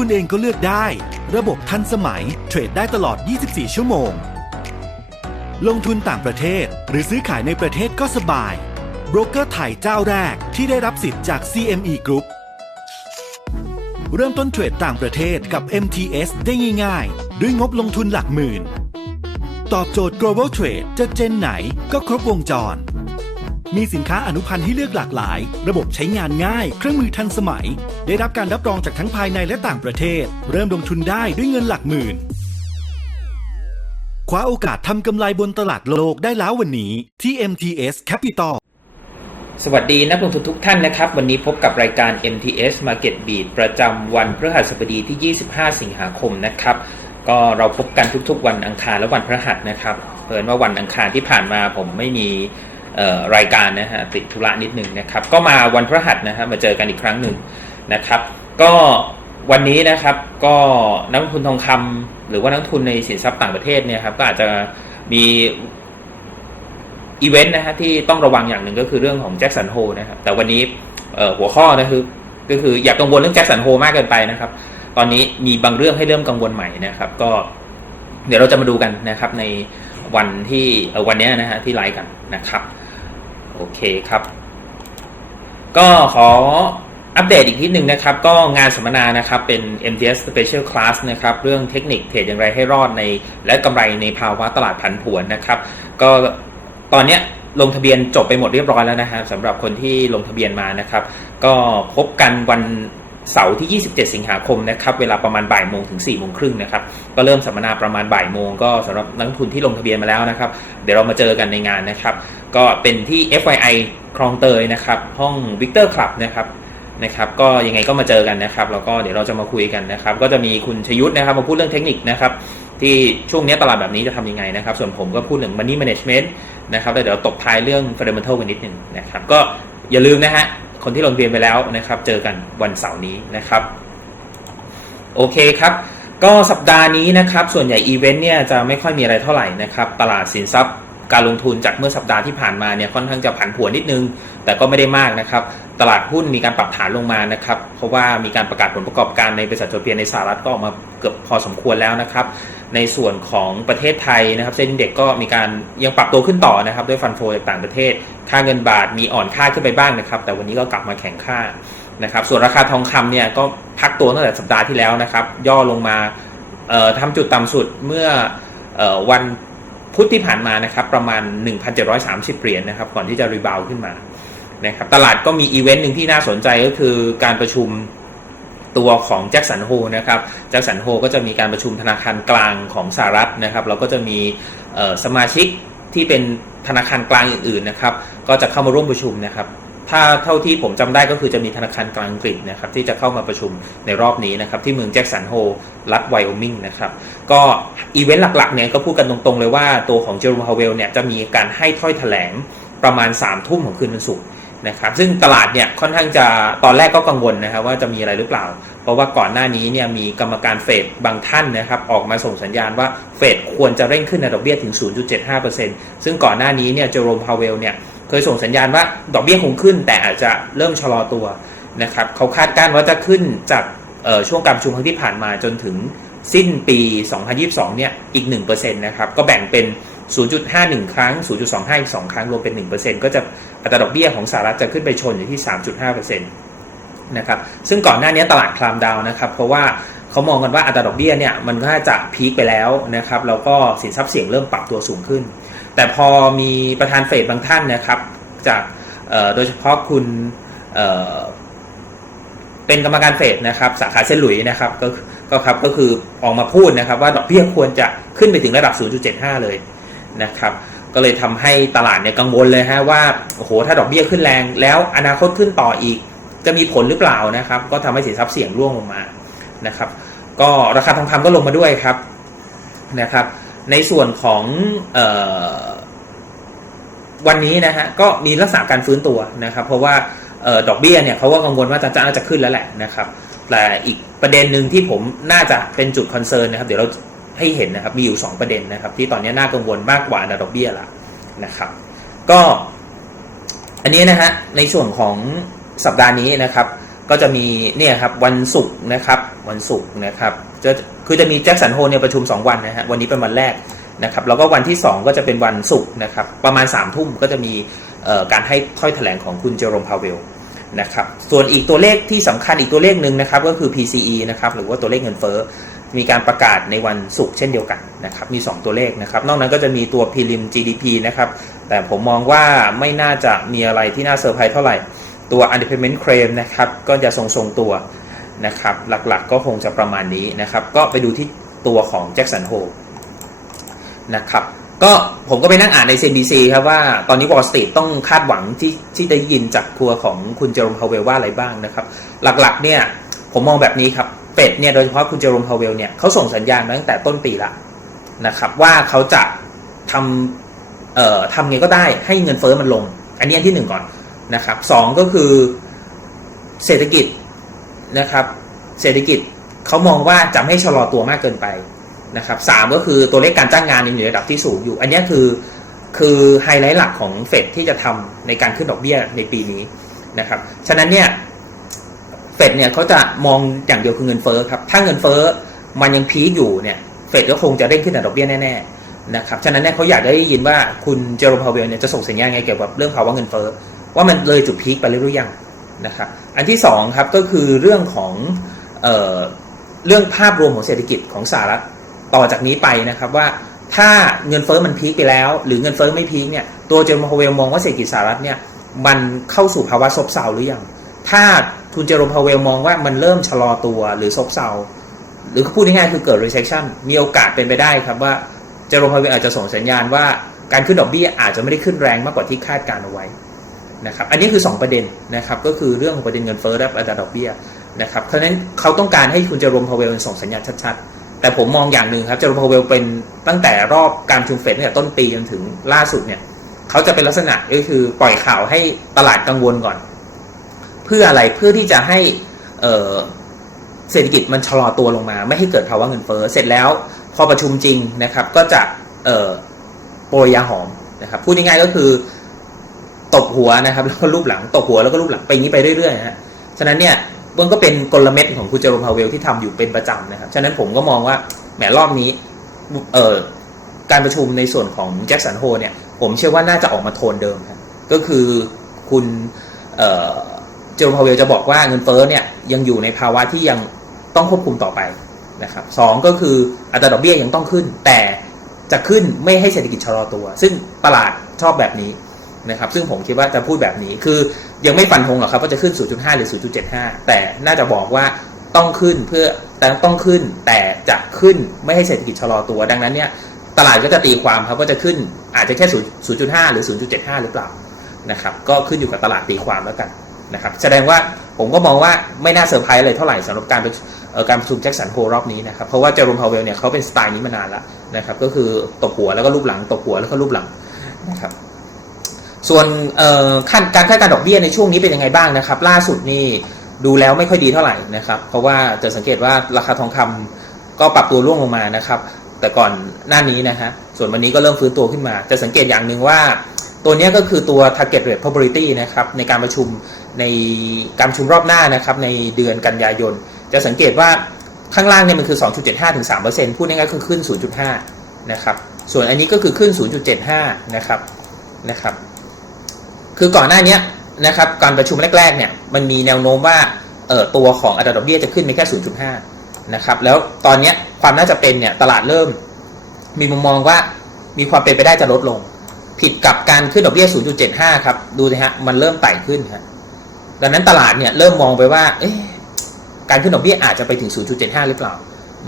คุณเองก็เลือกได้ ระบบทันสมัย เทรดได้ตลอด 24 ชั่วโมง ลงทุนต่างประเทศหรือซื้อขายในประเทศก็สบายโบรกเกอร์ไทยเจ้าแรกที่ได้รับสิทธิ์จาก CME Group เริ่มต้นเทรดต่างประเทศกับ MTS ได้ง่าย ๆ ด้วยงบลงทุนหลักหมื่น ตอบโจทย์ global trade จะเจนไหนก็ครบวงจร มีสินค้าอนุพันธ์ให้เลือกหลากหลาย ระบบใช้งานง่าย เครื่องมือทันสมัย ได้รับการรับรองจากทั้งภายในและต่างประเทศ เริ่มลงทุนได้ด้วยเงินหลักหมื่น คว้าโอกาสทำกำไรบนตลาดโลกได้แล้ววันนี้ที่ MTS Capital สวัสดีนักลงทุนทุกท่านนะครับ วันนี้พบกับรายการ MTS Market Beat ประจำวันพฤหัสบดีที่ 25 สิงหาคมนะครับก็เราพบกันทุกๆ วันอังคารและวันพฤหัสนะครับเพิ่นว่าวันอังคารที่ผ่านมาผมไม่มีรายการนะฮะติดธุระนิดนึงนะครับ ก็มาวันพฤหัสนะฮะมาเจอกันอีกครั้งหนึ่ง นะครับ ก็วันนี้นะครับก็นักทุนทองคำหรือว่านักทุนในสินทรัพย์ต่างประเทศเนี่ยครับก็อาจจะมีอีเวนต์นะฮะที่ต้องระวังอย่างหนึ่งก็คือเรื่องของแจ็คสันโฮนะครับแต่วันนี้หัวข้อนะคือก็คืออย่ากังวลเรื่องแจ็คสันโฮมากเกินไปนะครับ ตอนนี้มีบางเรื่องให้เริ่มกังวลใหม่นะครับ ก็เดี๋ยวเราจะมาดูกันนะครับในวันที่วันนี้นะฮะที่ไลฟ์กันนะครับ โอเคครับ ก็ขอ อัปเดตอีกทีหนึ่งนะครับ ก็งานสัมมนานะครับ เป็น MTS Special Class นะครับ เรื่องเทคนิคเทรดอย่างไรให้รอดใน และกำไรในภาวะตลาดผันผวนนะครับ ก็ตอนนี้ลงทะเบียนจบไปหมดเรียบร้อยแล้วนะฮะสำหรับคนที่ลงทะเบียนมานะครับ ก็พบกันวันเสาร์ที่ 27 สิงหาคมนะครับ เวลาประมาณบ่ายโมงถึง4โมงครึ่งนะครับ ก็เริ่มสัมมนาประมาณบ่ายโมงก็สำหรับนักลงทุนที่ลงทะเบียนมาแล้วนะครับ เดี๋ยวเรามาเจอกันในงานนะครับ ก็เป็นที่ FYI คลองเตยนะครับ ห้อง Victor Club นะครับ นะครับก็ยังไงก็มาเจอกันนะครับแล้วก็เดี๋ยวเราจะมาคุยกันนะครับ ก็จะมีคุณชยุทธนะครับมาพูดเรื่องเทคนิคนะครับที่ช่วงนี้ตลาดแบบนี้จะทำยังไงนะครับ ส่วนผมก็พูดถึง money management นะครับแล้วเดี๋ยวตบท้ายเรื่อง fundamental กันนิดหนึ่งนะครับ ก็อย่าลืมนะฮะคนที่ลงทะเบียนไปแล้วนะครับ เจอกันวันเสาร์นี้นะครับ โอเคครับ ก็สัปดาห์นี้นะครับ ส่วนใหญ่อีเวนต์เนี่ยจะไม่ค่อยมีอะไรเท่าไหร่นะครับ ตลาดสินทรัพย์ การลงทุนจากเมื่อสัปดาห์ที่ผ่านมาเนี่ยค่อนข้างจะผันผวนนิดนึง แต่ก็ไม่ได้มากนะครับ ตลาดหุ้นมีการปรับฐานลงมานะครับ เพราะว่ามีการประกาศผลประกอบการในบริษัทจดทะเบียนในสหรัฐก็ออกมาเกือบพอสมควรแล้วนะครับ ในส่วนของประเทศไทยนะครับ เส้นเด็กก็มีการยังปรับตัวขึ้นต่อนะครับ ด้วยฟันโฟจากต่างประเทศ ค่าเงินบาทมีอ่อนค่าขึ้นไปบ้างนะครับ แต่วันนี้ก็กลับมาแข็งค่านะครับ ส่วนราคาทองคำเนี่ยก็พักตัวตั้งแต่สัปดาห์ที่แล้วนะครับ ย่อลงมาทำจุดต่ำสุดเมื่อเอ่อวัน พุธที่ผ่านมานะครับประมาณ 1,730 เหรียญนะครับก่อนที่จะรีบาวขึ้นมานะครับตลาดก็มีอีเวนต์หนึ่งที่น่าสนใจก็คือการประชุมตัวของแจ็คสันโฮนะครับแจ็คสันโฮก็จะมีการประชุมธนาคารกลางของสหรัฐนะครับแล้วก็จะมีสมาชิกที่เป็นธนาคารกลางอื่นๆนะครับ ก็จะเข้ามาร่วมประชุมนะครับ ถ้าเท่าที่ผมจำได้ก็คือจะมีธนาคารกลางอังกฤษนะครับที่จะเข้ามาประชุมในรอบนี้นะครับที่เมืองแจ็คสันโฮรัฐไวโอมิงนะครับก็อีเวนต์หลักๆเนี่ยก็พูดกันตรงๆเลยว่าตัวของเจอร์มฮาวเวลเนี่ยจะมีการให้ถ้อยแถลงประมาณ3ามทุ่มของคืนวันศุกร์นะครับซึ่งตลาดเนี่ยค่อนข้างจะตอนแรกก็กังวลนะครับว่าจะมีอะไรหรือเปล่า เพราะว่าก่อนหน้านี้เนี่ยมีกรรมการเฟดบางท่านนะครับออกมาส่งสัญญาณว่าเฟดควรจะเร่งขึ้นดอกเบี้ยถึง 0.75%ซึ่งก่อนหน้านี้เนี่ยเจอโรมพาวเวลเนี่ย เคยส่งสัญญาณว่าดอกเบี้ยคงขึ้น แต่อาจจะเริ่มชะลอตัวนะครับเขาคาดการณ์ว่าจะขึ้นจากช่วงการประชุมครั้งที่ผ่านมาจนถึงสิ้นปี 2022 เนี่ยอีก 1%นะครับก็แบ่งเป็น 0.51 ครั้ง 0.25 อีก 2 ครั้งรวมเป็น 1%ก็จะอัตราดอกเบี้ยของสหรัฐจะขึ้นไปชนอยู่ที่ 3.5%นะครับซึ่งก่อนหน้านี้ตลาดคลามดาวนะครับ เพราะว่าเขามองกันว่าอัตราดอกเบี้ยเนี่ยมันก็จะพีคไปแล้วนะครับแล้วก็สินทรัพย์เสี่ยงเริ่มปรับตัวสูงขึ้น แต่พอมีประธานเฟดบางท่านนะครับ จากโดยเฉพาะคุณเเป็นกรรมการเฟดนะครับ สาขาเซนหลุยนะครับก็ก็ครับก็คือออกมาพูดนะครับว่าดอกเบี้ยควรจะขึ้นไปถึงระดับ 0.75 เลยนะครับ ก็เลยทำให้ตลาดเนี่ยกังวลเลยฮะว่าโอ้โหถ้าดอกเบี้ยขึ้นแรง แล้วอนาคตขึ้นต่ออีก จะมีผลหรือเปล่านะครับ ก็ทำให้สินทรัพย์เสี่ยงร่วงลงมานะครับ ก็ราคาทองคำก็ลงมาด้วยครับนะครับ ในส่วนของออวันนี้นะฮะก็มีลักษณะการฟื้นตัวนะครับ เพราะว่าออดอกเบี้ยเนี่ยเขาก็กังวลว่าจะจะน่าจะขึ้นแล้วแหละนะครับแต่อีกประเด็นหนึ่งที่ผมน่าจะเป็นจุดคอนเซิร์นนะครับ เดี๋ยวเราให้เห็นนะครับมีอยู่ 2 ประเด็นนะครับ ที่ตอนนี้น่ากังวลมากกว่าอัตราดอกเบี้ยละนะครับ ก็อันนี้นะฮะในส่วนของสัปดาห์นี้นะครับ ก็จะมีเนี่ยครับวันศุกร์นะครับวันศุกร์นะครับจะคือจะมีแจ็คสันโฮเนี่ยประชุม 2 วันนะฮะวันนี้เป็นวันแรกนะครับแล้วก็วันที่ 2 ก็จะเป็นวันศุกร์นะครับประมาณ3ามทุ่มก็จะมีเอ่อการให้ถ้อยแถลงของคุณเจอร์มพาเวลนะครับส่วนอีกตัวเลขที่สำคัญอีกตัวเลขหนึ่งนะครับก็คือ PCE นะครับหรือว่าตัวเลขเงินเฟ้อมีการประกาศในวันศุกร์เช่นเดียวกันนะครับมี 2 ตัวเลขนะครับนอกนั้นก็จะมีตัว prelim GDP นะครับแต่ผมมองว่าไม่น่าจะมีอะไรที่น่าเซอร์ไพรส์เท่าไหร่ ตัว unemployment claim นะครับก็จะทรงๆตัวนะครับหลักๆก็คงจะประมาณนี้นะครับ ก็ไปดูที่ตัวของ Jackson Hole นะครับก็ผมก็ไปนั่งอ่านใน CNBC ครับว่าตอนนี้ Wall Street ต้องคาดหวังที่ที่ได้ยินจากทัวร์ของคุณเจอร์มพาวเวลว่าอะไรบ้างนะครับ หลักๆเนี่ยผมมองแบบนี้ครับเป็ดเนี่ยโดยเฉพาะคุณเจอร์มพาวเวลเนี่ยเขาส่งสัญญาณมาตั้งแต่ต้นปีละนะครับว่าเขาจะทำเอ่อทำไงก็ได้ให้เงินเฟ้อมันลง อันนี้อันที่หนึ่งก่อน นะครับสองก็คือเศรษฐกิจนะครับ เศรษฐกิจเขามองว่าจะไม่ชะลอตัวมากเกินไปนะครับสามก็คือตัวเลขการจ้างงานยังอยู่ในระดับที่สูงอยู่ อันนี้คือคือไฮไลท์หลักของเฟดที่จะทำในการขึ้นดอกเบี้ยในปีนี้นะครับ ฉะนั้นเนี่ยเฟดเนี่ยเขาจะมองอย่างเดียวคือเงินเฟ้อครับ ถ้าเงินเฟ้อมันยังพีคอยู่เนี่ยเฟดก็คงจะเร่งขึ้นดอกเบี้ยแน่ๆนะครับ ฉะนั้นเนี่ยเขาอยากได้ยินว่าคุณเจอร์มพาวเวลเนี่ยจะส่งสัญญาณไงเกี่ยวกับเรื่องภาวะเงินเฟ้อ ว่ามันเลยจุดพีคไปหรือยังนะครับอันที่สองครับก็คือเรื่องของเออเรื่องภาพรวมของเศรษฐกิจของสหรัฐต่อจากนี้ไปนะครับว่าถ้าเงินเฟ้อมันพีคไปแล้ว หรือเงินเฟ้อไม่พีคเนี่ยตัวเจอร์มพาวเวลมองว่าเศรษฐกิจสหรัฐเนี่ยมันเข้าสู่ภาวะซบเซาหรือยังถ้าคุณเจอร์มพาวเวลมองว่ามันเริ่มชะลอตัวหรือซบเซาหรือพูดง่ายๆคือเกิด recession มีโอกาสเป็นไปได้ครับว่าเจอร์มพาวเวลอาจจะส่งสัญญาณว่าการขึ้นดอกเบี้ยอาจจะไม่ได้ขึ้นแรงมากกว่าที่คาดการเอาไว้ นะครับอันนี้คือ 2 ประเด็นนะครับก็คือเรื่องของประเด็นเงินเฟ้อและอัตราดอกเบี้ยนะครับเพราะฉะนั้นเขาต้องการให้คุณเจอร์มพาวเวลส่งสัญญาณชัดๆ แต่ผมมองอย่างหนึ่งครับเจอร์มพาวเวลเป็นตั้งแต่รอบการชุมเฟดตั้งแต่ต้นปีจนถึงล่าสุดเนี่ยเขาจะเป็นลักษณะก็คือปล่อยข่าวให้ตลาดกังวลก่อน เพื่ออะไรเพื่อที่จะให้เศรษฐกิจมันชะลอตัวลงมา ไม่ให้เกิดภาวะเงินเฟ้อเสร็จแล้วพอประชุมจริงนะครับก็จะโปรยยาหอมนะครับพูดง่ายๆก็คือ ตบหัวนะครับแล้วก็รูปหลังตบหัวแล้วก็รูปหลังไปอย่างนี้ไปเรื่อยๆนะฮะฉะนั้นเนี่ยมันก็เป็นกลเม็ดของคุณเจอร์มพาวเวลที่ทำอยู่เป็นประจำนะครับ ฉะนั้นผมก็มองว่าแหมรอบนี้เอ่อการประชุมในส่วนของแจ็คสันโฮเนี่ย ผมเชื่อว่าน่าจะออกมาโทนเดิมครับก็คือคุณเอ่อเจอร์มพาวเวลจะบอกว่าเงินเฟ้อเนี่ยยังอยู่ในภาวะที่ยังต้องควบคุมต่อไปนะครับสองก็คืออัตราดอกเบี้ยยังต้องขึ้น แต่จะขึ้นไม่ให้เศรษฐกิจชะลอตัว ซึ่งตลาดชอบแบบนี้ นะครับซึ่งผมคิดว่าจะพูดแบบนี้คือยังไม่ฟันธงหรอกครับว่าจะขึ้น 0.5 หรือ 0.75 แต่น่าจะบอกว่าต้องขึ้นเพื่อแต่ต้องขึ้นแต่จะขึ้นไม่ให้เศรษฐกิจชะลอตัว ดังนั้นเนี่ยตลาดก็จะตีความครับว่าจะขึ้นอาจจะแค่ 0.5 หรือ 0.75 หรือเปล่านะครับก็ขึ้นอยู่กับตลาดตีความแล้วกันนะครับแสดงว่าผมก็มองว่าไม่น่าเซอร์ไพรส์เลยเท่าไหร่สำหรับการการประชุมแจ็คสันโฮรอบนี้นะครับเพราะว่าเจอร์มพาวเวลเนี่ยเขาเป็นสไตล์นี้มานานแล้วนะครับก็คือตบหัวแล้วก็รูปหลังตบหัวแล้วก็รูปหลังนะครับ ส่วนขั้นการคาดการดอกเบี้ยในช่วงนี้เป็นยังไงบ้างนะครับ ล่าสุดนี่ดูแล้วไม่ค่อยดีเท่าไหร่นะครับ เพราะว่าจะสังเกตว่าราคาทองคำก็ปรับตัวร่วงลงมานะครับ แต่ก่อนหน้านี้นะฮะส่วนวันนี้ก็เริ่มฟื้นตัวขึ้นมา จะสังเกตอย่างหนึ่งว่า ตัวนี้ก็คือตัว target rate probability นะครับในการประชุมในการประชุมรอบหน้านะครับในเดือนกันยายน จะสังเกตว่าข้างล่างเนี่ยมันคือ 2.75ถึง3%พูดง่ายๆคือขึ้น 0.5 นะครับ ส่วนอันนี้ก็คือขึ้น 0.75 นะครับนะครับ คือก่อนหน้านี้นะครับการประชุมแรกๆเนี่ยมันมีแนวโน้มว่าเออตัวของอัตราดอกเบี้ยจะขึ้นไปแค่ 0.5 นะครับแล้วตอนนี้ความน่าจะเป็นเนี่ยตลาดเริ่ม มีมุมมองว่ามีความเป็นไปได้จะลดลง ผิดกับการขึ้นดอกเบี้ย 0.75 ครับ ดูสิฮะมันเริ่มไต่ขึ้นฮะดังนั้นตลาดเนี่ยเริ่มมองไปว่าเอ๊ะการขึ้นดอกเบี้ยอาจจะไปถึง 0.75 หรือเปล่า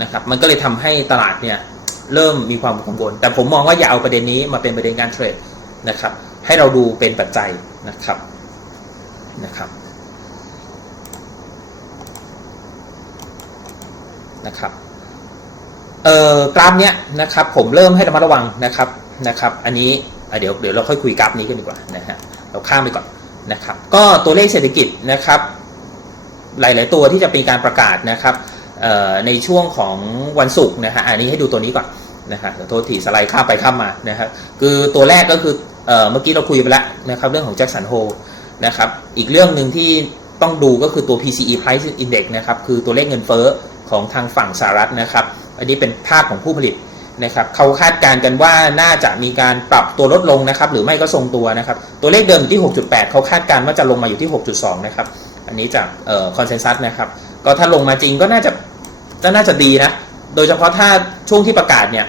นะครับมันก็เลยทำให้ตลาดเนี่ยเริ่มมีความกังวล แต่ผมมองว่าอย่าเอาประเด็นนี้มาเป็นประเด็นการเทรด นะครับ ให้เราดูเป็นปัจจัยนะครับนะครับนะครับเอ่อกราฟเนี้ยนะครับ ผมเริ่มให้ระมัดระวังนะครับนะครับ อันนี้เดี๋ยวเดี๋ยวเราค่อยคุยกราฟนี้กันดีกว่านะฮะเราข้ามไปก่อนนะครับ ก็ตัวเลขเศรษฐกิจนะครับ หลาย ๆ ตัวที่จะเป็นการประกาศนะครับในช่วงของวันศุกร์นะฮะอันนี้ให้ดูตัวนี้ก่อนนะฮะเดี๋ยวโทษทีสไลด์ข้ามไปข้ามมานะครับคือตัวแรกก็คือ เมื่อกี้เราคุยไปแล้วนะครับเรื่องของแจ็คสันโฮนะครับอีกเรื่องหนึ่งที่ต้องดูก็คือตัว PCE Price Index นะครับคือตัวเลขเงินเฟ้อของทางฝั่งสหรัฐนะครับ อันนี้เป็นภาพของผู้ผลิตนะครับเขาคาดการณ์กันว่าน่าจะมีการปรับตัวลดลงนะครับหรือไม่ก็ทรงตัวนะครับตัวเลขเดิมที่ 6.8 เขาคาดการณ์ว่าจะลงมาอยู่ที่ 6.2 นะครับอันนี้จากคอนเซนแซสนะครับก็ถ้าลงมาจริงก็น่าจะก็น่าจะดีนะโดยเฉพาะถ้าช่วงที่ประกาศเนี่ย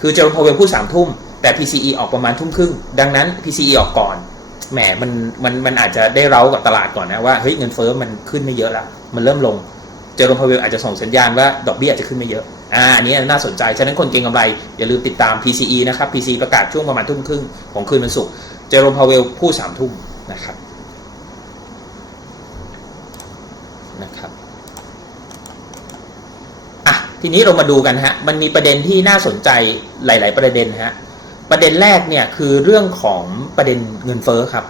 คือเจอร์โพเวลพูดสามทุ่ม แต่ PCE ออกประมาณทุ่มครึ่ง ดังนั้น PCE ออกก่อน แหม มัน มัน มันอาจจะได้เร้ากับตลาดก่อนนะว่า เฮ้ย เงินเฟ้อมันขึ้นไม่เยอะแล้ว มันเริ่มลง เจอร์โพเวลอาจจะส่งสัญญาณว่าดอกเบี้ยอาจจะขึ้นไม่เยอะ อ่า อันนี้น่าสนใจ ฉะนั้นคนเก็งกำไร อย่าลืมติดตาม PCE นะครับ PCE ประกาศช่วงประมาณทุ่มครึ่งของคืนวันศุกร์ เจอร์โพเวลพูดสามทุ่มนะครับ นะครับอะทีนี้เรามาดูกันฮะ มันมีประเด็นที่น่าสนใจหลาย ๆ ประเด็นฮะ ประเด็นแรกเนี่ยคือเรื่องของประเด็นเงินเฟ้อครับ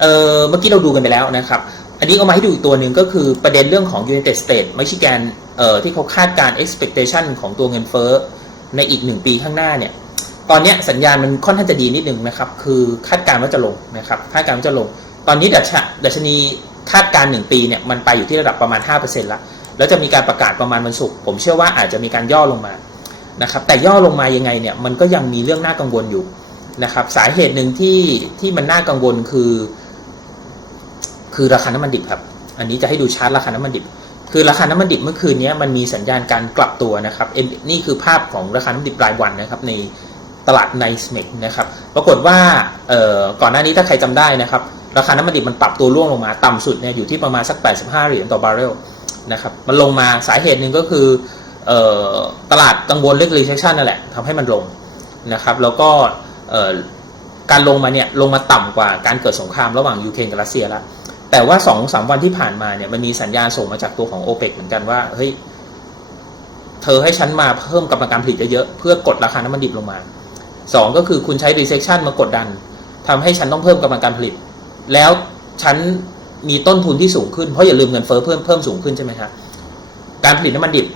เออเมื่อกี้เราดูกันไปแล้วนะครับ อันนี้เอามาให้ดูอีกตัวหนึ่งก็คือประเด็นเรื่องของ United States มิชิแกนเอ่อที่เขาคาดการ expectation ของตัวเงินเฟ้อในอีกหนึ่งปีข้างหน้าเนี่ยตอนนี้สัญญาณมันค่อนข้างจะดีนิดนึงนะครับ คือคาดการณ์ว่าจะลงนะครับคาดการณ์ว่าจะลง ตอนนี้ดัชดัชนีคาดการณ์หนึ่งปีเนี่ยมันไปอยู่ที่ระดับประมาณ5%ละแล้วจะมีการประกาศประมาณวันศุกร์ผมเชื่อว่าอาจจะมีการย่อลงมา นะครับแต่ย่อลงมายังไงเนี่ยมันก็ยังมีเรื่องน่ากังวลอยู่นะครับสาเหตุหนึ่งที่ที่มันน่ากังวลคือ คือราคาน้ำมันดิบครับ อันนี้จะให้ดูชาร์ตราคาน้ำมันดิบ คือราคาน้ำมันดิบเมื่อคืนนี้มันมีสัญญาณการกลับตัวนะครับนี่คือภาพของราคาน้ำมันดิบรายวันนะครับ ในตลาดไนส์เมกนะครับปรากฏว่าเอ่อก่อนหน้านี้ถ้าใครจำได้นะครับ ราคาน้ำมันดิบมันปรับตัวร่วงลงมาต่ำสุดเนี่ยอยู่ที่ประมาณสัก 85 เหรียญต่อบาร์เรลนะครับมันลงมาสาเหตุหนึ่งก็คือ ตลาดกังวลเรื่อง recession นั่นแหละทำให้มันลงนะครับ แล้วก็การลงมาเนี่ยลงมาต่ำกว่าการเกิดสงครามระหว่างยูเครนกับรัสเซียแล้วแต่ว่าสองสามวันที่ผ่านมาเนี่ยมันมีสัญญาณส่งมาจากตัวของ o p e ปเหมือนกันว่าเฮ้ยเธอให้ฉันมาเพิ่มกำลังการผลิตเยอะๆเพื่อกดราคาน้ำมันดิบลงมาสองก็คือคุณใช้ recession มากดดันทำให้ฉันต้องเพิ่มกำลังการผลิต แล้วฉันมีต้นทุนที่สูงขึ้นเพราะอย่าลืมเงินเฟ้อเพิ่มเพิ่มสูงขึ้นใช่ไหมครับการผลิตน้ำมันดิบ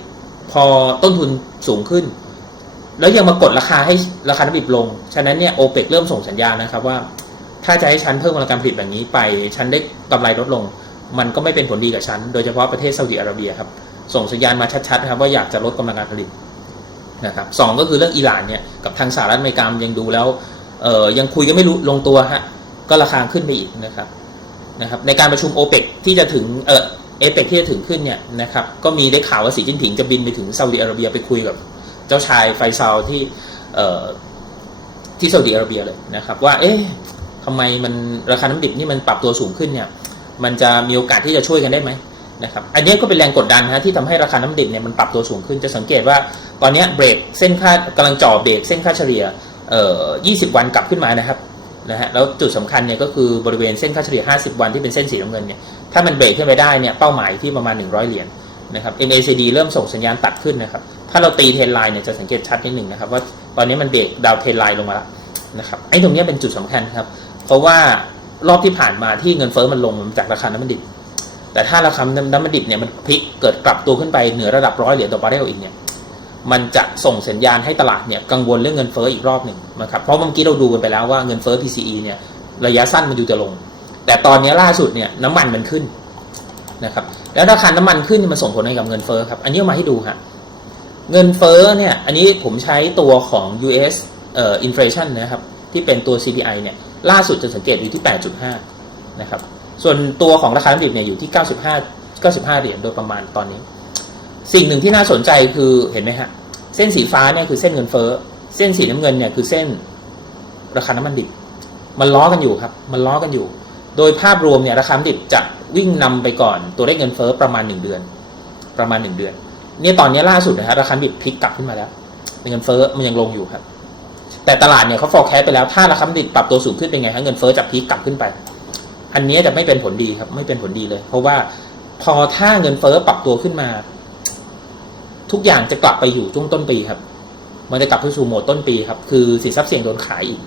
พอต้นทุนสูงขึ้น แล้วยังมากดราคาให้ราคาน้ำมันดิบลง ฉะนั้นเนี่ยโอเปกเริ่มส่งสัญญาณนะครับว่า ถ้าจะให้ฉันเพิ่มกำลังการผลิตแบบนี้ไป ฉันได้กำไรลดลง มันก็ไม่เป็นผลดีกับฉัน โดยเฉพาะประเทศซาอุดิอาระเบียครับ ส่งสัญญาณมาชัดๆครับว่าอยากจะลดกำลังการผลิตนะครับสองก็คือเรื่องอิหร่านเนี่ยกับทางสหรัฐอเมริกายังดูแล้วเอ่อยังคุยกันไม่รู้ลงตัวฮะก็ราคาขึ้นไปอีกนะครับนะครับในการประชุมโอเปกที่จะถึงเออ เอเปกที่จะถึงขึ้นเนี่ยนะครับก็มีได้ข่าวว่าสีจิ้นผิงจะบินไปถึงซาอุดิอาระเบียไปคุยกับเจ้าชายไฟซาลที่เอที่ซาอุดิอาระเบียเลยนะครับ ว่าเอ๊ะทำไมมันราคาน้ำดิบนี่มันปรับตัวสูงขึ้นเนี่ยมันจะมีโอกาสที่จะช่วยกันได้ไหมนะครับอันนี้ก็เป็นแรงกดดันนะที่ทำให้ราคาน้ำดิบเนี่ยมันปรับตัวสูงขึ้นจะสังเกตว่าตอนนี้เบรกเส้นค่ากำลังจ่อเบรกเส้นค่าเฉลี่ยเอ่อ20 วันกลับขึ้นมานะครับ นะฮะแล้วจุดสำคัญเนี่ยก็คือบริเวณเส้นค่าเฉลี่ย 50 วันที่เป็นเส้นสีน้ำเงินเนี่ยถ้ามันเบรกขึ้นไปได้เนี่ยเป้าหมายที่ประมาณ 100 เหรียญนะครับ MACD เริ่มส่งสัญญาณตัดขึ้นนะครับถ้าเราตีเทรนไลน์เนี่ยจะสังเกตชัดนิดหนึ่งนะครับว่าตอนนี้มันเบรกดาวเทรนไลน์ลงมาแล้วนะครับไอ้ตรงนี้เป็นจุดสำคัญครับเพราะว่ารอบที่ผ่านมาที่เงินเฟ้อมันลงมันจากราคาน้ำมันดิบแต่ถ้าราคาน้ำมันดิบเนี่ยมันพลิกเกิดกลับตัวขึ้นไปเหนือระดับร้อยเหรียญต่อบาร์เรลอีกเนี่ย มันจะส่งสัญญาณให้ตลาดเนี่ยกังวลเรื่องเงินเฟ้ออีกรอบหนึ่งนะครับเพราะเมื่อกี้เราดูกันไปแล้วว่าเงินเฟ้อ PCE เนี่ยระยะสั้นมันดูจะลง แต่ตอนนี้ล่าสุดเนี่ยน้ำมันมันขึ้นนะครับแล้วราคาน้ำมันขึ้นมันส่งผลให้กับเงินเฟ้อครับ อันนี้มาให้ดูฮะเงินเฟ้อเนี่ยอันนี้ผมใช้ตัวของ US เอ่อ inflation นะครับที่เป็นตัว CPI เนี่ยล่าสุดจะสังเกตอยู่ที่ 8.5 นะครับ ส่วนตัวของราคาดิบเนี่ยอยู่ที่ 95 95 เหรียญโดยประมาณตอนนี้ สิ่งหนึ่งที่น่าสนใจคือเห็นไหมฮะ เส้นสีฟ้าเนี่ยคือเส้นเงินเฟ้อ เส้นสีน้ำเงินเนี่ยคือเส้นราคาน้ำมันดิบ มันล้อกันอยู่ครับ มันล้อกันอยู่ โดยภาพรวมเนี่ยราคาดิบจะวิ่งนำไปก่อนตัวเลขเงินเฟ้อประมาณ 1 เดือน ประมาณ 1 เดือน เนี่ยตอนนี้ล่าสุดนะฮะราคาดิบพลิกกลับขึ้นมาแล้วเงินเฟ้อมันยังลงอยู่ครับ แต่ตลาดเนี่ยเขาฟอร์แคสต์ไปแล้วถ้าราคาดิบปรับตัวสูงขึ้นเป็นไงฮะเงินเฟ้อจะพลิกกลับขึ้นไป อันนี้จะไม่เป็นผลดีครับ ไม่เป็นผลดีเลย เพราะว่าพอถ้าเงินเฟ้อปรับตัวขึ้นมา ทุกอย่างจะกลับไปอยู่ช่วงต้นปีครับ มันจะกลับไปสู่โหมดต้นปีครับ คือสินทรัพย์เสี่ยงโดนขายอีก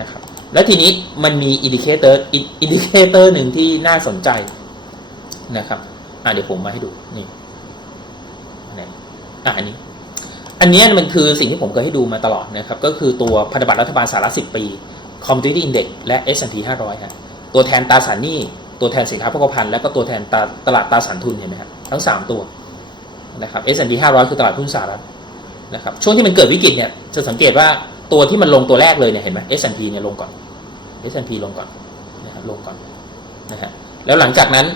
นะครับ แล้วทีนี้มันมีอินดิเคเตอร์อินดิเคเตอร์หนึ่งที่น่าสนใจนะครับ อะเดี๋ยวผมมาให้ดูนี่นอะอันนี้ อันนี้มันคือสิ่งที่ผมเคยให้ดูมาตลอดนะครับ ก็คือตัวพันธบัตรรัฐบาลสหรัฐ10 ปี Commodity Index และ S&P 500ครับตัวแทนตราสารหนี้ ตัวแทนสินค้าโภคภัณฑ์และก็ตัวแทนตลาดตลาดตราสารทุนเห็นไหมครับทั้ง 3 ตัว นะครับ S&P 500 คือตลาดหุ้นสหรัฐนะครับช่วงที่มันเกิดวิกฤตเนี่ยจะสังเกตว่าตัวที่มันลงตัวแรกเลยเนี่ยเห็นไหม S&P เนี่ยลงก่อน S&P ลงก่อนนะครับลงก่อนนะฮะแล้วหลังจากนั้น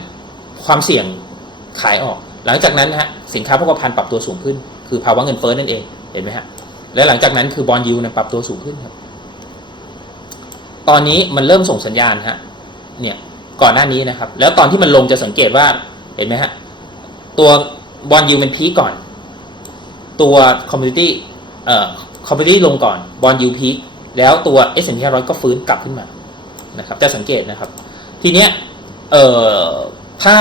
ความเสี่ยงขายออก หลังจากนั้นนะฮะสินค้าโภคภัณฑ์ปรับตัวสูงขึ้น คือภาวะเงินเฟ้อนั่นเองเห็นไหมฮะและหลังจากนั้นคือบอลยูนะปรับตัวสูงขึ้นครับ ตอนนี้มันเริ่มส่งสัญญาณฮะเนี่ยก่อนหน้านี้นะครับ แล้วตอนที่มันลงจะสังเกตว่าเห็นไหมฮะตัว บอลยูมันพีก่อน ตัวคอมมูนิตี้เอ่อคอมมูนิตี้ลงก่อนบอลยูพีแล้วตัว S M P 500ก็ฟื้นกลับขึ้นมานะครับจะสังเกตนะครับ ทีเนี้ยเอ่อถ้า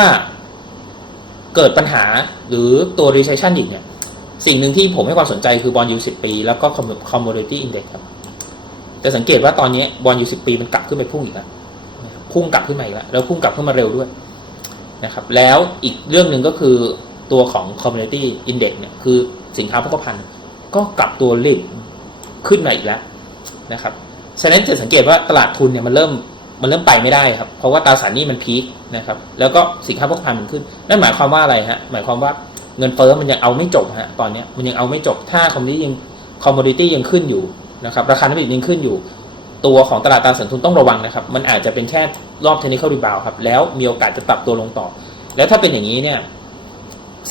เกิดปัญหาหรือตัว recession อีกเนี่ยสิ่งหนึ่งที่ผมให้ความสนใจคือบอลยูสิปี แล้วก็ commodity index ครับจะสังเกตว่าตอนนี้บอลยูสิปีมันกลับขึ้นไปพุ่งอีกแล้วพุ่งกลับขึ้นมาอีกแล้วแล้วพุ่งกลับขึ้นมาเร็วด้วยนะครับ แล้วอีกเรื่องหนึ่งก็คือ ตัวของ commodity index เนี่ยคือสินค้าโภคภัณฑ์ก็กลับตัวรีบขึ้นมาอีกแล้วนะครับฉะนั้นจะสังเกตว่าตลาดทุนเนี่ยมันเริ่มมันเริ่มไปไม่ได้ครับ เพราะว่าตราสารหนี้มันพีคนะครับ แล้วก็สินค้าโภคภัณฑ์มันขึ้น นั่นหมายความว่าอะไรฮะ หมายความว่าเงินเฟ้อมันยังเอาไม่จบฮะ ตอนนี้มันยังเอาไม่จบ ถ้าคอมมูนิตี้ยังคอมมูนิตี้ยังขึ้นอยู่นะครับ ราคาน้ำมันยังขึ้นอยู่ ตัวของตลาดตราสารทุนต้องระวังนะครับ มันอาจจะเป็นแค่รอบเทคนิคอลรีบาวครับ แล้วมีโอกาสจะปรับตัวลงต่อ แล้วถ้าเป็นอย่างนี้เนี่ย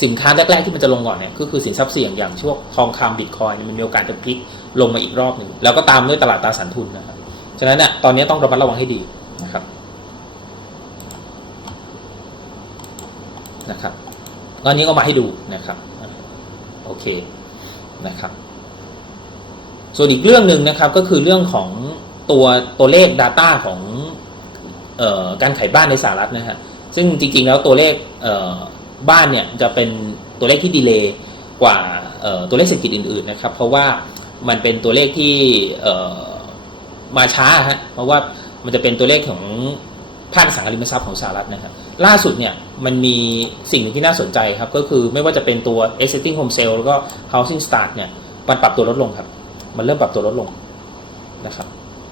สินค้าแรกๆที่มันจะลงก่อนเนี่ยก็คือสินทรัพย์เสี่ยงอย่างช่วงทองคำบิตคอยน์มันมีโอกาสจะพลิกลงมาอีกรอบหนึ่งแล้วก็ตามด้วยตลาดตราสารทุนนะครับฉะนั้นเนี่ยตอนนี้ต้องระมัดระวังให้ดีนะครับนะครับตอนนี้ก็มาให้ดูนะครับโอเคนะครับ ส่วนอีกเรื่องหนึ่งนะครับก็คือเรื่องของตัวตัวเลข Data ของออการขายบ้านในสหรัฐนะฮะซึ่งจริงๆแล้วตัวเลข บ้านเนี่ยจะเป็นตัวเลขที่ดีเลย์กว่าตัวเลขเศรษฐกิจอื่นๆนะครับ เพราะว่ามันเป็นตัวเลขที่มาช้าฮะเพราะว่ามันจะเป็นตัวเลขของภาคสังหาริมทรัพย์ของสหรัฐนะครับล่าสุดเนี่ยมันมีสิ่งหนึ่งที่น่าสนใจครับ ก็คือไม่ว่าจะเป็นตัว existing home sale แล้วก็ housing start เนี่ยมันปรับตัวลดลงครับ มันเริ่มปรับตัวลดลงนะครับ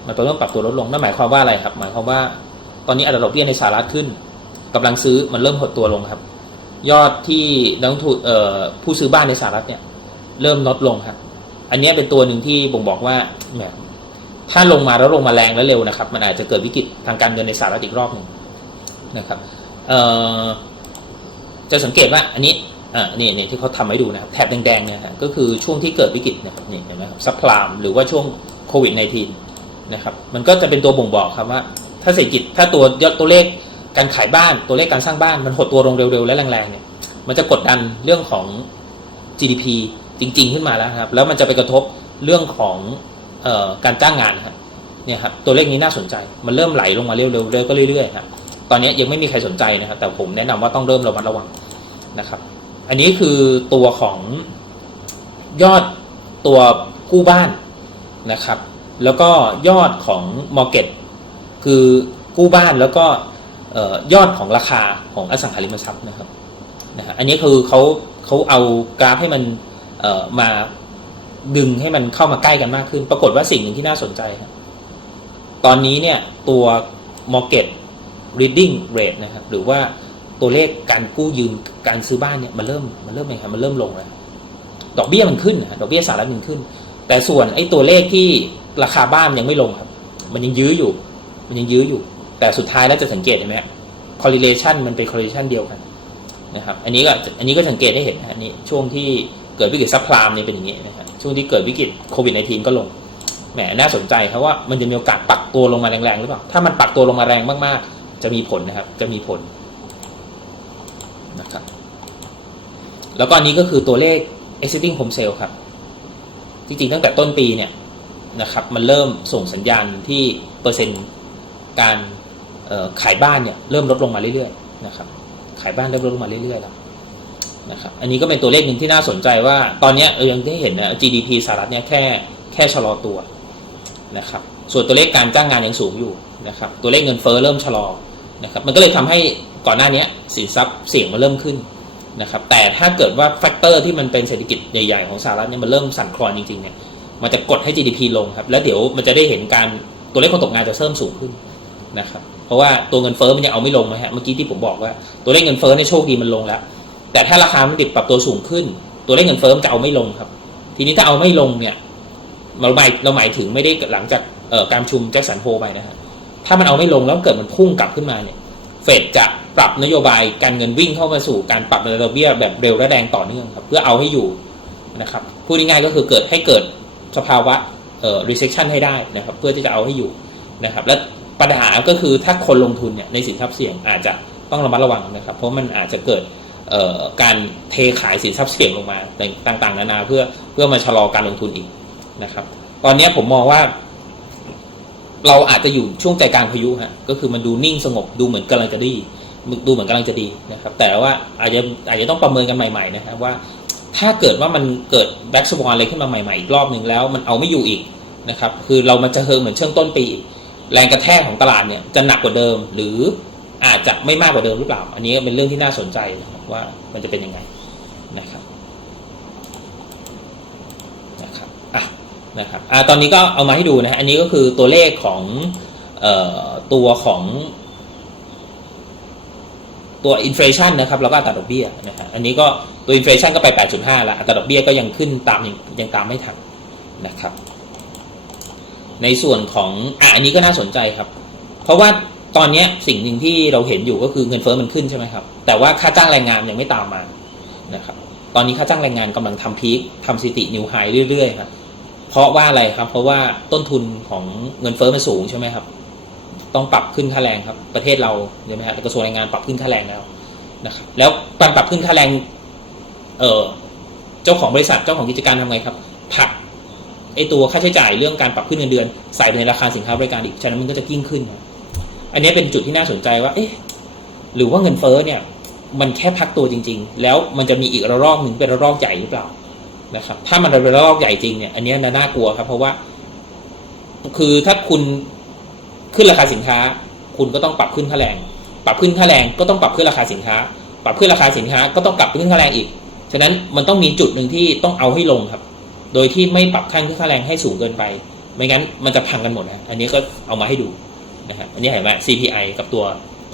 มันเริ่มปรับตัวลดลงนั่นหมายความว่าอะไรครับ หมายความว่าตอนนี้อัตราดอกเบี้ยในสหรัฐขึ้นกำลังซื้อมันเริ่มหดตัวลงครับ ยอดที่นักทุนผู้ซื้อบ้านในสหรัฐเนี่ย เริ่มลดลงครับ อันนี้เป็นตัวหนึ่งที่บ่งบอกว่าแหมถ้าลงมาแล้วลงมาแรงและเร็วนะครับ มันอาจจะเกิดวิกฤตทางการเงินในสหรัฐอีกรอบหนึ่งนะครับจะสังเกตว่าอันนี้นี่นี่ที่เขาทำให้ดูนะครับแถบแดงๆเนี่ยก็คือช่วงที่เกิดวิกฤตนะครับนี่เห็นไหมครับซัพพลามหรือว่าช่วงโควิด -19 นะครับ มันก็จะเป็นตัวบ่งบอกครับว่า ถ้าเศรษฐกิจถ้าตัวยอดตัวเลข การขายบ้านตัวเลขการสร้างบ้านมันหดตัวลงเร็วๆและแรงๆเนี่ยมันจะกดดันเรื่องของ GDP จริง ๆ ขึ้นมาแล้วครับ แล้วมันจะไปกระทบเรื่องของออการจ้างงานครับเนี่ยครับตัวเลขนี้น่าสนใจ มันเริ่มไหลลงมาเร็วๆเรื่อยๆก็เรื่อยๆครับตอนนี้ยังไม่มีใครสนใจนะครับ แต่ผมแนะนำว่าต้องเริ่มระมัดระวังนะครับ อันนี้คือตัวของยอดตัวกู้บ้านนะครับ แล้วก็ยอดของ Mortgage คือกู้บ้านแล้วก็ ยอดของราคาของอสังหาริมทรัพย์นะครับนะฮะอันนี้คือเขาเขาเอากราฟให้มันมาดึงให้มันเข้ามาใกล้กันมากขึ้น ปรากฏว่าสิ่งหนึ่งที่น่าสนใจครับตอนนี้เนี่ยตัว Mortgage reading rate นะครับหรือว่าตัวเลขการกู้ยืมการซื้อบ้านเนี่ยมันเริ่มมันเริ่มยังไงมันเริ่มลงแล้วดอกเบี้ยมันขึ้นนะดอกเบี้ยสหรัฐมันขึ้น แต่ส่วนไอ้ตัวเลขที่ราคาบ้านยังไม่ลงครับ มันยังยื้ออยู่ มันยังยื้ออยู่ แต่สุดท้ายแล้วจะสังเกตเห็นไหม correlation มันเป็น correlation เดียวกันนะครับอันนี้ก็อันนี้ก็สังเกตได้เห็นนะอันนี้ช่วงที่เกิดวิกฤตซัพพลามเนี่ยเป็นอย่างนี้นะครับช่วงที่เกิดวิกฤตโควิด -19 ก็ลงแหมน่าสนใจครับว่ามันจะมีโอกาสปักตัวลงมาแรงๆหรือเปล่าถ้ามันปักตัวลงมาแรงมากๆ จะมีผลนะครับจะมีผลนะครับแล้วก็อันนี้ก็คือตัวเลข existing home sale ครับจริงๆตั้งแต่ต้นปีเนี่ยนะครับมันเริ่มส่งสัญญาณที่เปอร์เซ็นต์การ ขายบ้านเนี่ยเริ่มลดลงมาเรื่อยๆนะครับขายบ้านเริ่มลดลงมาเรื่อยๆแล้วนะครับอันนี้ก็เป็นตัวเลขหนึ่งที่น่าสนใจว่าตอนนี้ยเออยังได้เห็นนะ GDP สหรัฐเนี่ยแค่แค่ชะลอตัวนะครับส่วนตัวเลขการจ้างงานยังสูงอยู่นะครับตัวเลขเงินเฟ้อเริ่มชะลอนะครับมันก็เลยทำให้ก่อนหน้านี้สินทรัพย์เสี่ยงมันเริ่มขึ้นนะครับแต่ถ้าเกิดว่าแฟกเตอร์ที่มันเป็นเศรษฐกิจใหญ่ๆของสหรัฐเนี่ยมันเริ่มสั่นคลอนจริงๆเนี่ยมันจะกดให้ GDP ลงครับแล้วเดี๋ยวมันจะได้เห็นการตัวเลขคนตกงานจะเพิ่มสูงขึ้นนะครับ เพราะว่าตัวเงินเฟ้อมันยังเอาไม่ลงนะฮะเมื่อกี้ที่ผมบอกว่าตัวเลขเงินเฟ้อเนี่ยโชคดีมันลงแล้ว แต่ถ้าราคามันดิบปรับตัวสูงขึ้น ตัวเลขเงินเฟ้อมันจะเอาไม่ลงครับ ทีนี้ถ้าเอาไม่ลงเนี่ยเราหมายเราหมายถึงไม่ได้หลังจากการชุมแจ็คสันโฮไปนะฮะถ้ามันเอาไม่ลงแล้วเกิดมันพุ่งกลับขึ้นมาเนี่ยเฟดจะปรับนโยบายการเงินวิ่งเข้ามาสู่การปรับดอกเบี้ยแบบเร็วและแรงต่อเนื่องครับเพื่อเอาให้อยู่นะครับพูดง่ายๆก็คือเกิดให้เกิดสภาวะเอ่อ recession ให้ได้นะครับ เพื่อที่จะเอาให้อยู่นะครับ และ ปัญหาก็คือถ้าคนลงทุนเนี่ยในสินทรัพย์เสี่ยงอาจจะต้องระมัดระวังนะครับ เพราะมันอาจจะเกิดการเทขายสินทรัพย์เสี่ยงลงมาต่างๆ นานาเพื่อเพื่อมาชะลอการลงทุนอีกนะครับ ตอนนี้ผมมองว่า เราอาจจะอยู่ช่วงใจกลางพายุฮะก็คือมันดูนิ่งสงบดูเหมือนกำลังจะดีดูเหมือนกำลังจะดีนะครับ แต่ว่าอาจจะอาจจะต้องประเมินกันใหม่ๆนะครับว่า ถ้าเกิดว่ามันเกิดแบ็กสวอนอะไรขึ้นมาใหม่ๆอีกรอบหนึ่งแล้ว มันเอาไม่อยู่อีกนะครับ คือเรามันจะเฮิงเหมือนเช่วงต้นปี แรงกระแทกของตลาดเนี่ยจะหนักกว่าเดิม หรืออาจจะไม่มากกว่าเดิมหรือเปล่า อันนี้เป็นเรื่องที่น่าสนใจนะครับว่ามันจะเป็นยังไงนะครับนะครับอะนะครับอะตอนนี้ก็เอามาให้ดูนะฮะอันนี้ก็คือตัวเลขของออตัวของตัวอินฟลชันนะครับแล้วก็อัตราดอกเบี้ยนะฮะอันนี้ก็ตัวอินฟลชันก็ไป 8.5 แล้วอัตราดอกเบี้ยก็ยังขึ้นตามยังยังตามไม่ทันนะครับ ในส่วนของอะอันนี้ก็น่าสนใจครับ เพราะว่าตอนนี้สิ่งหนึ่งที่เราเห็นอยู่ก็คือเงินเฟ้อมันขึ้นใช่ไหมครับ แต่ว่าค่าจ้างแรงงานยังไม่ตามมานะครับตอนนี้ค่าจ้างแรงงานกำลังทำพีคทำสถิตินิวไฮเรื่อยๆครับเพราะว่าอะไรครับ เพราะว่าต้นทุนของเงินเฟ้อมันสูงใช่ไหมครับ ต้องปรับขึ้นค่าแรงครับ ประเทศเราใช่ไหมฮะกระทรวงแรงงานปรับขึ้นค่าแรงแล้วนะครับ แล้วการปรับขึ้นค่าแรง เออเจ้าของบริษัทเจ้าของกิจการทำไงครับผลัก ไอตัวค่าใช้จ่ายเรื่องการปรับขึ้นเงินเดือนใส่ไปในราคาสินค้าบริการอีก ฉะนั้นมันก็จะยิ่งขึ้น อันนี้เป็นจุดที่น่าสนใจว่า เอ๊ะ หรือว่าเงินเฟ้อเนี่ย มันแค่พักตัวจริง ๆ แล้วมันจะมีอีกระลอกหนึ่งเป็นระลอกใหญ่หรือเปล่านะครับ ถ้ามันเป็นระลอกใหญ่จริงเนี่ย อันนี้น่ากลัวครับ เพราะว่า คือถ้าคุณขึ้นราคาสินค้า คุณก็ต้องปรับขึ้นค่าแรง ปรับขึ้นค่าแรงก็ต้องปรับขึ้นราคาสินค้า ปรับขึ้นราคาสินค้าก็ต้องกลับขึ้นค่าแรงอีก ฉะนั้นมันต้องมีจุดหนึ่งที่ต้องเอาให้ลงครับ โดยที่ไม่ปรับขั้นขึ้นค่าแรงให้สูงเกินไป ไม่งั้นมันจะพังกันหมดนะอันนี้ก็เอามาให้ดูนะฮะอันนี้เห็นไหม CPI กับตัว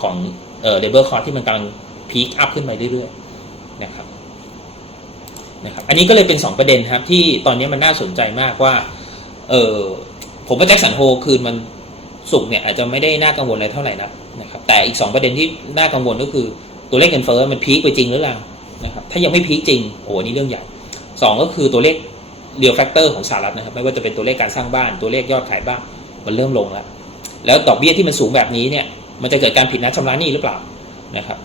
ของเอ่อ labor cost ที่มันกำลังพีคอัพขึ้นไปเรื่อยๆนะครับนะครับอันนี้ก็เลยเป็น 2 ประเด็นครับที่ตอนนี้มันน่าสนใจมากว่าเออผมว่าแจ็คสันโฮคืนมันสุกเนี่ยอาจจะไม่ได้น่ากังวลอะไรเท่าไหร่นักนะครับแต่อีก 2 ประเด็นที่น่ากังวลก็คือตัวเลขเงินเฟ้อมันพีคไปจริงหรือเปล่านะครับถ้ายังไม่พีคจริงโอ้นี่เรื่องใหญ่สองก็คือตัวเลข เรียลแฟกเตอร์ของสหรัฐนะครับ ไม่ว่าจะเป็นตัวเลขการสร้างบ้านตัวเลขยอดขายบ้านมันเริ่มลงแล้ว แล้วดอกเบี้ยที่มันสูงแบบนี้เนี่ยมันจะเกิดการผิดนัดชำระหนี้หรือเปล่านะครับ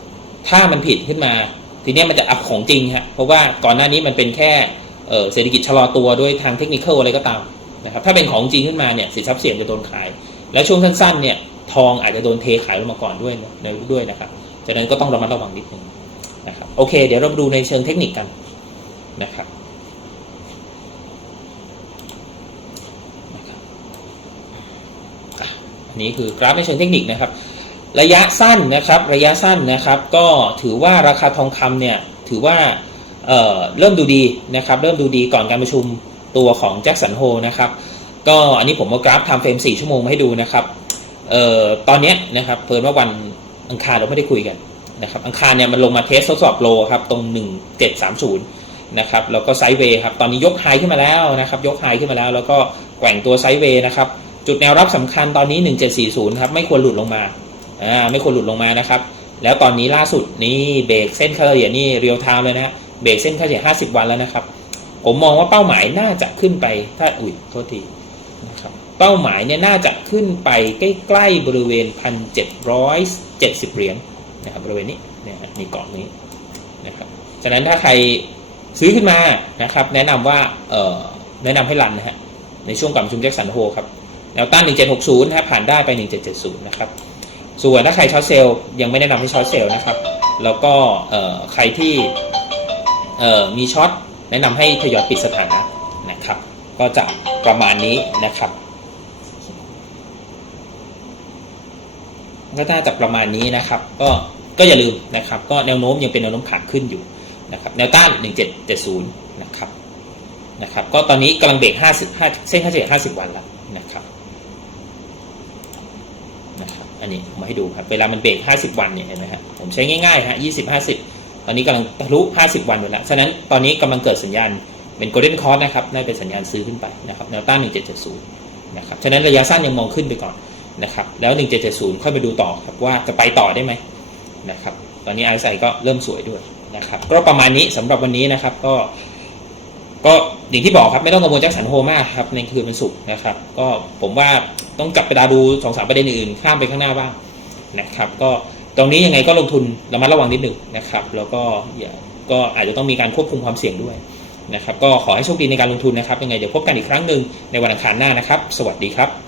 ถ้ามันผิดขึ้นมา ทีเนี้ยมันจะอัพของจริงฮะเพราะว่าก่อนหน้านี้มันเป็นแค่เเศรษฐกิจชะลอตัวด้วยทางเทคนิคอะไรก็ตามนะครับถ้าเป็นของจริงขึ้นมาเนี่ยสินทรัพย์เสี่ยงจะโดนขาย แล้วช่วงสั้นๆเนี่ยทองอาจจะโดนเทขายลงมาก่อนด้วยนะด้วยนะครับฉะนั้นก็ต้องระมัดระวังนิดนึงนะครับโอเค เดี๋ยวเราดูในเชิงเทคนิคกันนะครับอะอั นี้คือกราฟในเชิงเทคนิคนะครับ ระยะสั้นนะครับ ระยะสั้นนะครับ ก็ถือว่าราคาทองคำเนี่ยถือว่าเเริ่มดูดีนะครับ เริ่มดูดีก่อนการประชุมตัวของแจ็คสันโฮนะครับ ก็อันนี้ผมเอากราฟทม์เฟรม4 ชั่วโมงมาให้ดูนะครับออตอนนี้นะครับเพิ่นว่าวันอังคารเราไม่ได้คุยกันนะครับ อังคารเนี่ยมันลงมาเทสทดสอบโลครับตรง 1730นะครับแล้วก็ไซด์เวย์ครับตอนนี้ยกไฮขึ้นมาแล้วนะครับ ยกไฮขึ้นมาแล้ว แล้วก็แกว่งตัวไซด์เวย์นะครับ จุดแนวรับสำคัญตอนนี้ 1740 ครับ ไม่ควรหลุดลงมา อ่า ไม่ควรหลุดลงมานะครับ แล้วตอนนี้ล่าสุดนี่เบรกเส้นค่าเฉลี่ยนี่เรียลไทม์เลยนะเบรกเส้นค่าเฉลี่ย 50 วันแล้วนะครับ ผมมองว่าเป้าหมายน่าจะขึ้นไป ถ้า อุ้ย โทษทีนะครับ เป้าหมายเนี่ยน่าจะขึ้นไปใกล้ๆบริเวณ 1,770 เหรียญนะครับ บริเวณนี้นี่ยในเกาะนี้นะครับ ฉะนั้นถ้าใครซื้อขึ้นมานะครับ แนะนำว่า เอ่อ แนะนำให้รันนะฮะ ในช่วงก่อนประชุมแจ็คสันโฮครับ แนวต้าน 1760นะครับผ่านได้ไป 1770 นะครับ ส่วนถ้าใครช็อตเซลล์ยังไม่แนะนำให้ช็อตเซลล์นะครับ แล้วก็ใครที่มีช็อตแนะนำให้ทยอยปิดสถานะนะครับ ก็จะประมาณนี้นะครับก็น่าจะประมาณนี้นะครับ ก็ก็อย่าลืมนะครับ ก็แนวโน้มยังเป็นแนวโน้มขาขึ้นอยู่นะครับ แนวต้าน 1770 นะครับ นะครับ ก็ตอนนี้กำลังเบรก50 5เส้นค่าเฉลี่ย50 วันแล้วนะครับ อันนี้ผมมาให้ดูครับ เวลามันเบรก 50 วันเนี่ยเห็นไหมฮะผมใช้ง่ายๆฮะ20 50 ตอนนี้กำลังทะลุ 50 วันไปแล้ว ฉะนั้นตอนนี้กำลังเกิดสัญญาณเป็น golden cross นะครับ น่าเป็นสัญญาณซื้อขึ้นไปนะครับ แนวต้าน 1770 นะครับ ฉะนั้นระยะสั้นยังมองขึ้นไปก่อนนะครับ แล้ว 1770 ค่อยไปดูต่อครับว่าจะไปต่อได้ไหมนะครับ ตอนนี้ไอซ์ไก็เริ่มสวยด้วยนะครับ ก็ประมาณนี้สำหรับวันนี้นะครับ ก็ ก็อย่างที่บอกครับไม่ต้องกังวลแจ็คสันโฮมากครับในคืนวันศุกร์นะครับ ก็ผมว่าต้องกลับไปดาดูสองสามประเด็นอื่นข้ามไปข้างหน้าบ้างนะครับ ก็ตรงนี้ยังไงก็ลงทุนระมัดระวังนิดหนึ่งนะครับ แล้วก็ก็อาจจะต้องมีการควบคุมความเสี่ยงด้วยนะครับ ก็ขอให้โชคดีในการลงทุนนะครับ ยังไงเดี๋ยวพบกันอีกครั้งหนึ่งในวันอังคารหน้านะครับ สวัสดีครับ